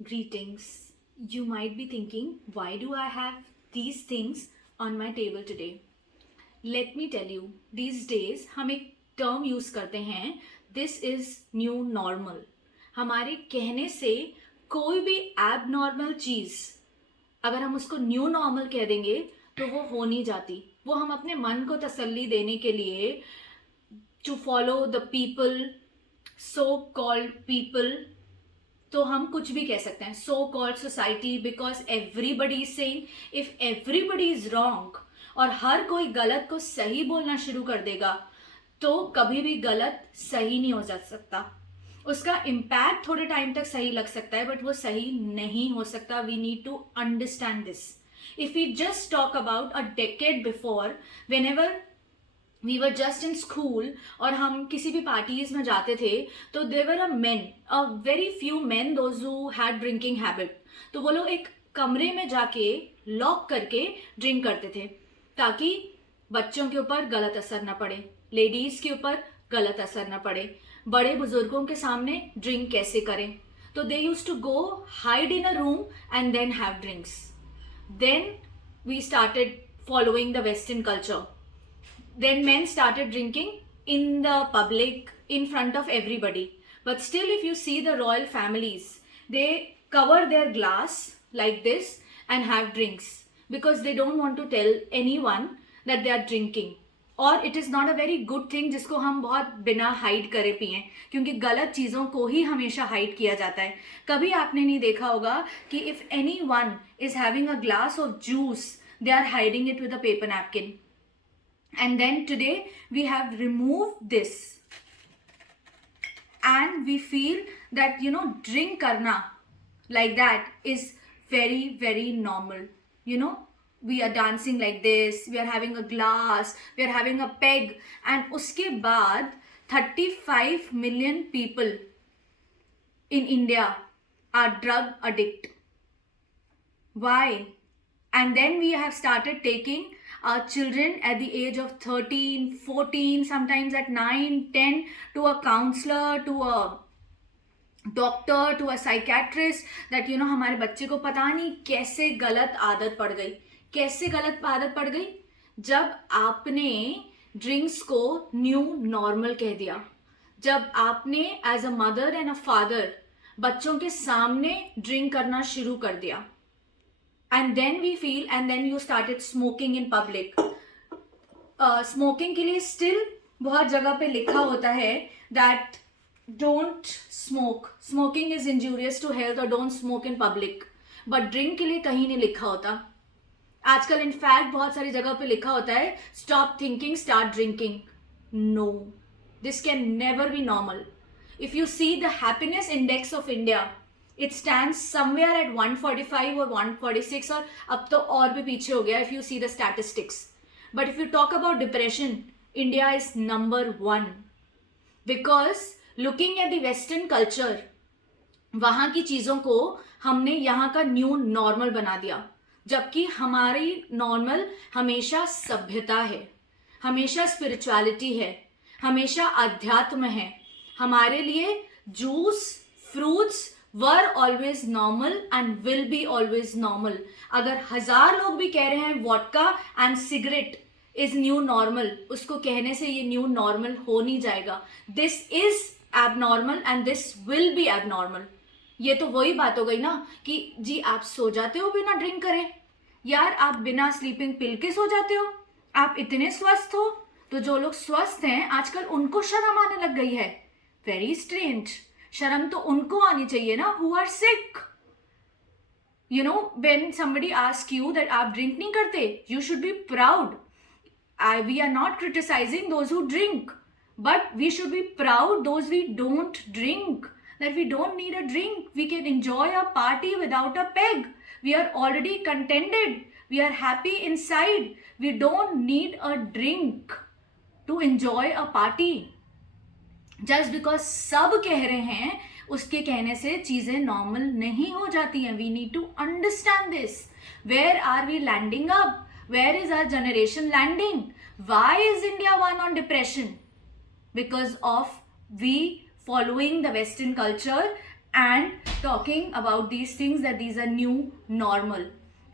Greetings. You might be thinking, why do I have these things on my table today? Let me tell you, these days हम एक term use करते हैं, this is new normal. हमारे कहने से कोई भी एबनॉर्मल चीज अगर हम उसको न्यू नॉर्मल कह देंगे तो वो हो नहीं जाती. वो हम अपने मन को तसल्ली देने के लिए to follow the people, so called people, तो हम कुछ भी कह सकते हैं, so called society, because everybody is saying if everybody is wrong और हर कोई गलत को सही बोलना शुरू कर देगा तो कभी भी गलत सही नहीं हो जा सकता. उसका इम्पैक्ट थोड़े टाइम तक सही लग सकता है बट वो सही नहीं हो सकता. We need to understand this. If we just talk about a decade before, whenever we were just in school और हम किसी भी पार्टीज में जाते थे तो there were a very few men those who had drinking habit. तो वो लोग एक कमरे में जाके लॉक करके ड्रिंक करते थे ताकि बच्चों के ऊपर गलत असर ना पड़े, लेडीज के ऊपर गलत असर ना पड़े, बड़े बुजुर्गों के सामने ड्रिंक कैसे करें. तो they use to go hide in a room and then have drinks. Then we started following the western culture. Then men started drinking in the public in front of everybody. But still, if you see the royal families, they cover their glass like this and have drinks because they don't want to tell anyone that they are drinking. और it is not a very good thing जिसको हम बहुत बिना hide करे पिएं, क्योंकि गलत चीज़ों को ही हमेशा हाइड किया जाता है. कभी आपने नहीं देखा होगा कि if any one is having a glass of juice they are hiding it with a paper napkin. And then today we have removed this and we feel that drink karna like that is very very normal. We are dancing like this, we are having a glass, we are having a peg, and uske baad 35 million people in India are drug addict. Why? And then we have started taking our children at the age of 13, 14, sometimes at 9, 10 to a counselor, to a doctor, to a psychiatrist that हमारे बच्चे को पता नहीं कैसे गलत आदत पड़ गई. कैसे गलत आदत पड़ गई? जब आपने ड्रिंक्स को न्यू नॉर्मल कह दिया, जब आपने as a mother and a father बच्चों के सामने ड्रिंक करना शुरू कर दिया. And then we feel, and then you started smoking in public. Smoking के लिए still बहुत जगह पे लिखा होता है that don't smoke. Smoking is injurious to health or don't smoke in public. But drink के लिए कहीं नहीं लिखा होता. आजकल in fact बहुत सारी जगह पे लिखा होता है stop thinking, start drinking. No, this can never be normal. If you see the happiness index of India, it stands somewhere at 145 or 146 और अब तो और भी पीछे हो गया if you see the statistics. But if you talk about depression, India is number 1. Because looking at the western culture, वहाँ की चीज़ों को हमने यहाँ का न्यू नॉर्मल बना दिया, जबकि हमारी नॉर्मल हमेशा सभ्यता है, हमेशा स्पिरिचुअलिटी है, हमेशा अध्यात्म है. हमारे लिए juice, fruits were always normal and will be always normal. अगर 1000 लोग भी कह रहे हैं vodka and cigarette is new normal, उसको कहने से ये न्यू नॉर्मल हो नहीं जाएगा. This is abnormal and this will be abnormal. ये तो वही बात हो गई ना कि जी आप सो जाते हो बिना ड्रिंक करे. यार आप बिना स्लीपिंग पिल के सो जाते हो, आप इतने स्वस्थ हो. तो जो लोग स्वस्थ हैं आजकल उनको शर्म आने लग गई है. Very strange. शर्म तो उनको आनी चाहिए ना who are sick. When somebody asks you that आप ड्रिंक नहीं करते, you should be proud. We are not criticizing those who drink, but we should be proud those we don't drink, that we don't need a drink. We can enjoy a party without a peg. We are already contented. We are happy inside. We don't need a drink to enjoy a party. Just because सब कह रहे हैं उसके कहने से चीजें normal नहीं हो जाती हैं. We need to understand this. Where are we landing up? Where is our generation landing? Why is India 1 on depression? Because of we following the Western culture and talking about these things, that these are new normal.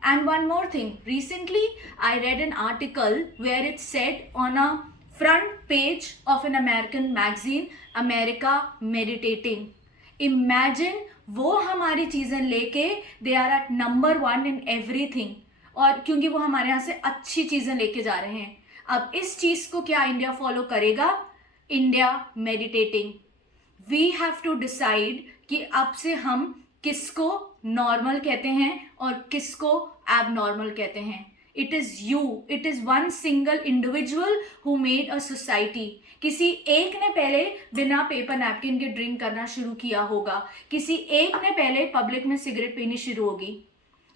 And one more thing, recently I read an article where it said on a front page of an American magazine, America Meditating. Imagine वो हमारी चीज़ें लेके they are at number 1 in everything, और क्योंकि वो हमारे यहाँ से अच्छी चीज़ें लेके जा रहे हैं. अब इस चीज़ को क्या इंडिया फॉलो करेगा? India meditating. We have to decide कि अब से हम किसको नॉर्मल कहते हैं और किसको एबनॉर्मल कहते हैं. It is you, it is one single individual who made a society. किसी एक ने पहले बिना पेपर नैपकिन के ड्रिंक करना शुरू किया होगा, किसी एक ने पहले पब्लिक में सिगरेट पीनी शुरू होगी.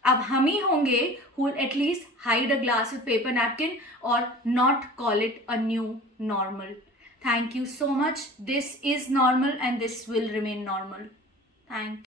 अब हम ही होंगे who will at least hide a glass with paper napkin or not call it a new normal. Thank you so much. This is normal and this will remain normal. Thank you.